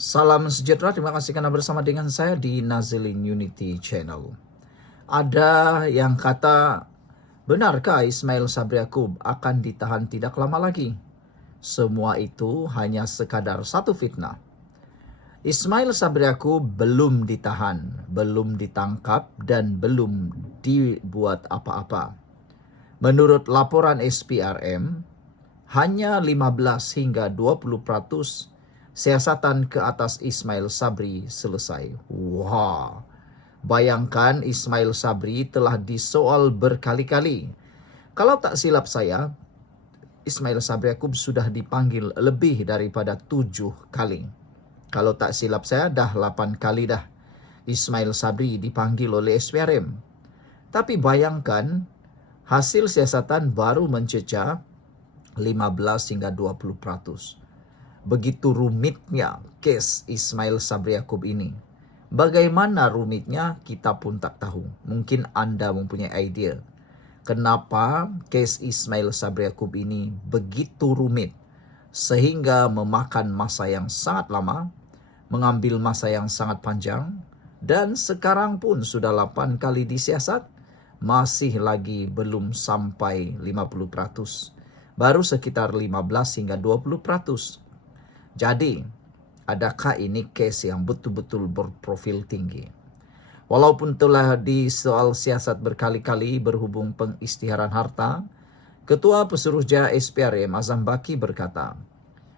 Salam sejahtera, terima kasih karena bersama dengan saya di Nazilin Unity Channel. Ada yang kata, benarkah Ismail Sabri Yaakob akan ditahan tidak lama lagi? Semua itu hanya sekadar satu fitnah. Ismail Sabri Yaakob belum ditahan, belum ditangkap, dan belum dibuat apa-apa. Menurut laporan SPRM, hanya 15 hingga 20% siasatan ke atas Ismail Sabri selesai. Wah, bayangkan Ismail Sabri telah disoal berkali-kali. Kalau tak silap saya, Ismail Sabri Yaakob sudah dipanggil lebih daripada 7 kali. Kalau tak silap saya, dah 8 kali dah Ismail Sabri dipanggil oleh SPRM. Tapi bayangkan, hasil siasatan baru mencecah 15 hingga 20%. Begitu rumitnya kes Ismail Sabri Yaakob ini. Bagaimana rumitnya kita pun tak tahu. Mungkin Anda mempunyai idea. Kenapa kes Ismail Sabri Yaakob ini begitu rumit sehingga memakan masa yang sangat lama, mengambil masa yang sangat panjang, dan sekarang pun sudah 8 kali disiasat, masih lagi belum sampai 50%. Baru sekitar 15 hingga 20%. Jadi, adakah ini case yang betul-betul berprofil tinggi? Walaupun telah disoal siasat berkali-kali berhubung pengisytiharan harta, Ketua Pesuruhjaya SPRM Azam Baki berkata,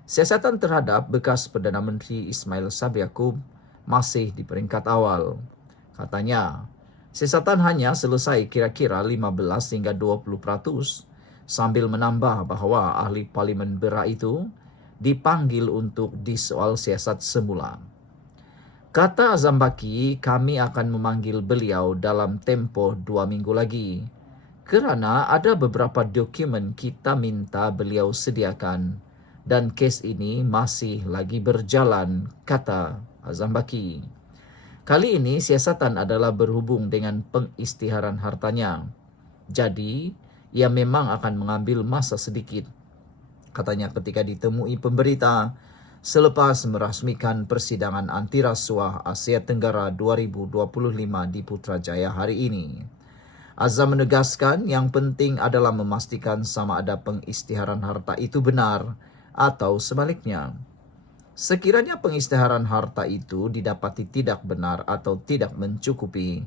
siasatan terhadap bekas Perdana Menteri Ismail Sabri Yaakob masih di peringkat awal. Katanya, siasatan hanya selesai kira-kira 15 hingga 20%, sambil menambah bahawa ahli Parlimen Berak itu dipanggil untuk disoal siasat semula. Kata Azam Baki, kami akan memanggil beliau dalam tempoh 2 minggu lagi. Kerana ada beberapa dokumen kita minta beliau sediakan dan kes ini masih lagi berjalan, kata Azam Baki. Kali ini siasatan adalah berhubung dengan pengisytiharan hartanya. Jadi, ia memang akan mengambil masa sedikit, katanya ketika ditemui pemberita selepas merasmikan persidangan anti rasuah Asia Tenggara 2025 di Putrajaya hari ini. Azam menegaskan yang penting adalah memastikan sama ada pengisytiharan harta itu benar atau sebaliknya. Sekiranya pengisytiharan harta itu didapati tidak benar atau tidak mencukupi,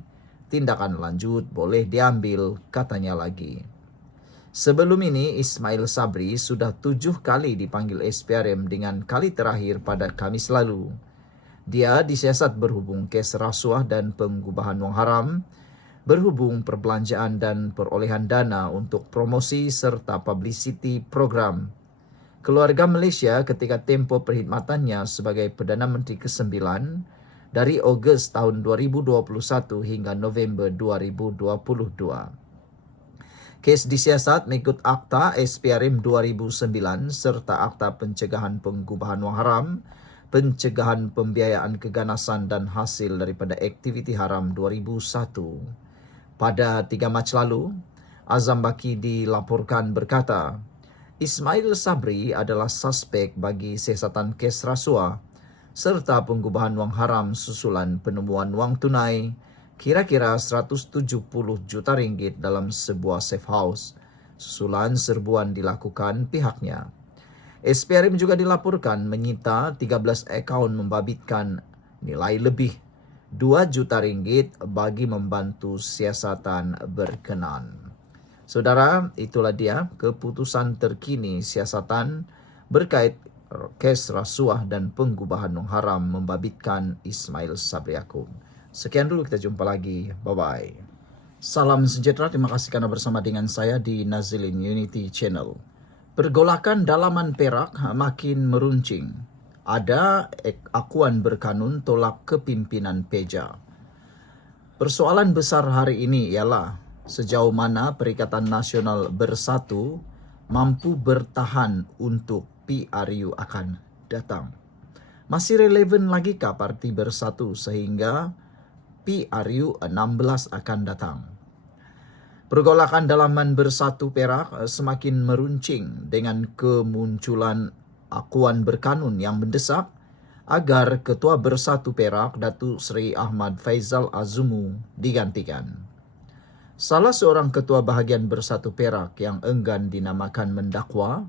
tindakan lanjut boleh diambil, katanya lagi. Sebelum ini, Ismail Sabri sudah 7 kali dipanggil SPRM dengan kali terakhir pada Khamis lalu. Dia disiasat berhubung kes rasuah dan pengubahan wang haram, berhubung perbelanjaan dan perolehan dana untuk promosi serta publicity program keluarga Malaysia ketika tempoh perkhidmatannya sebagai Perdana Menteri ke-9 dari Ogos tahun 2021 hingga November 2022. Kes disiasat mengikut Akta SPRM 2009 serta Akta Pencegahan Pengubahan Wang Haram, Pencegahan Pembiayaan Keganasan dan Hasil daripada Aktiviti Haram 2001. Pada 3 Mac lalu, Azam Baki dilaporkan berkata, Ismail Sabri adalah suspek bagi siasatan kes rasuah serta pengubahan wang haram susulan penemuan wang tunai kira-kira 170 juta ringgit dalam sebuah safe house. Susulan serbuan dilakukan pihaknya. SPRM juga dilaporkan menyita 13 akaun membabitkan nilai lebih 2 juta ringgit bagi membantu siasatan berkenan. Saudara, itulah dia keputusan terkini siasatan berkait kes rasuah dan pengubahan wang haram membabitkan Ismail Sabri Yaakob. Sekian dulu, kita jumpa lagi. Bye-bye. Salam sejahtera, terima kasih karena bersama dengan saya di Nazilin Unity Channel. Pergolakan dalaman Perak makin meruncing. Ada akuan berkanun tolak kepimpinan Peja. Persoalan besar hari ini ialah sejauh mana Perikatan Nasional Bersatu mampu bertahan untuk PRU akan datang. Masih relevan lagikah Parti Bersatu sehingga PRU 16 akan datang? Pergolakan dalaman Bersatu Perak semakin meruncing dengan kemunculan akuan berkanun yang mendesak agar Ketua Bersatu Perak Datuk Seri Ahmad Faizal Azumu digantikan. Salah seorang Ketua Bahagian Bersatu Perak yang enggan dinamakan mendakwa,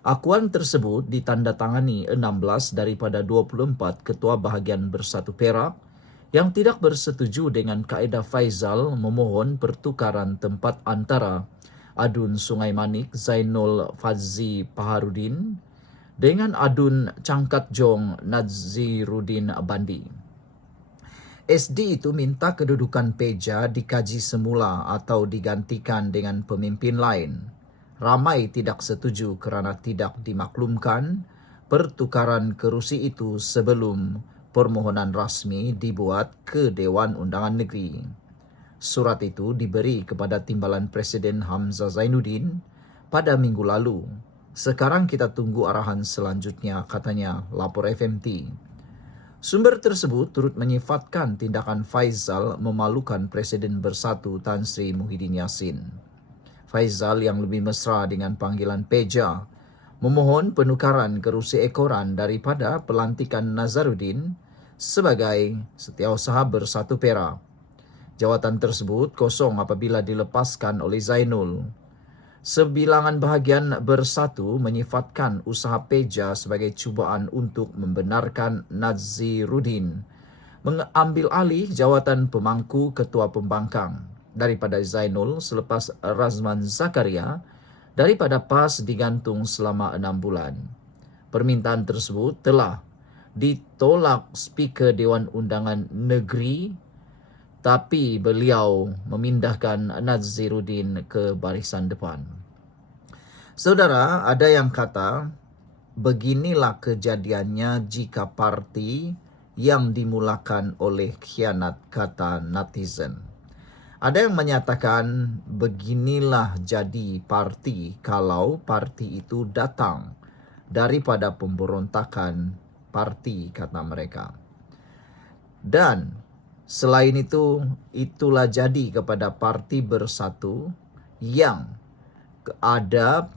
akuan tersebut ditandatangani 16 daripada 24 Ketua Bahagian Bersatu Perak yang tidak bersetuju dengan kaedah Faizal memohon pertukaran tempat antara Adun Sungai Manik Zainul Fazzi Paharudin dengan Adun Cangkat Jong Naziruddin Bandi. SD itu minta kedudukan Peja dikaji semula atau digantikan dengan pemimpin lain. Ramai tidak setuju kerana tidak dimaklumkan pertukaran kerusi itu sebelum permohonan rasmi dibuat ke Dewan Undangan Negeri. Surat itu diberi kepada Timbalan Presiden Hamzah Zainuddin pada minggu lalu. Sekarang kita tunggu arahan selanjutnya, katanya, lapor FMT. Sumber tersebut turut menyifatkan tindakan Faizal memalukan Presiden Bersatu Tan Sri Muhyiddin Yassin. Faizal yang lebih mesra dengan panggilan Peja memohon penukaran kerusi ekoran daripada pelantikan Nazaruddin sebagai Setiausaha Bersatu Perak. Jawatan tersebut kosong apabila dilepaskan oleh Zainul. Sebilangan bahagian Bersatu menyifatkan usaha Peja sebagai cubaan untuk membenarkan Naziruddin mengambil alih jawatan pemangku Ketua Pembangkang daripada Zainul selepas Razman Zakaria daripada PAS digantung selama 6 bulan. Permintaan tersebut telah ditolak Speaker Dewan Undangan Negeri, tapi beliau memindahkan Naziruddin ke barisan depan. Saudara, ada yang kata, beginilah kejadiannya jika parti yang dimulakan oleh khianat, kata netizen. Ada yang menyatakan, beginilah jadi parti kalau parti itu datang daripada pemberontakan parti, kata mereka. Dan selain itu, itulah jadi kepada Parti Bersatu yang ada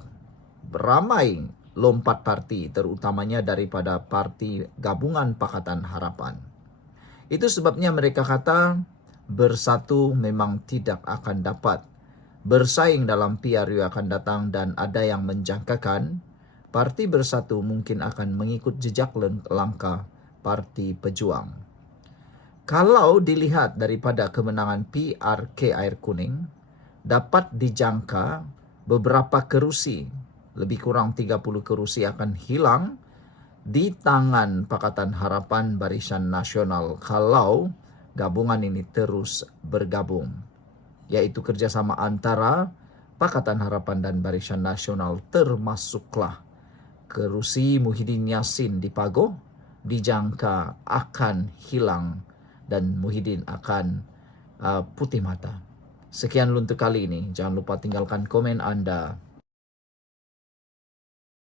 ramai lompat parti, terutamanya daripada Parti Gabungan Pakatan Harapan. Itu sebabnya mereka kata Bersatu memang tidak akan dapat bersaing dalam PRU akan datang, dan ada yang menjangkakan Parti Bersatu mungkin akan mengikut jejak langkah Parti Pejuang. Kalau dilihat daripada kemenangan PRK Air Kuning, dapat dijangka beberapa kerusi, lebih kurang 30 kerusi akan hilang di tangan Pakatan Harapan Barisan Nasional kalau gabungan ini terus bergabung, yaitu kerjasama antara Pakatan Harapan dan Barisan Nasional, termasuklah kerusi Muhyiddin Yassin di Pagoh dijangka akan hilang dan Muhyiddin akan putih mata. Sekian untuk kali ini. Jangan lupa tinggalkan komen Anda.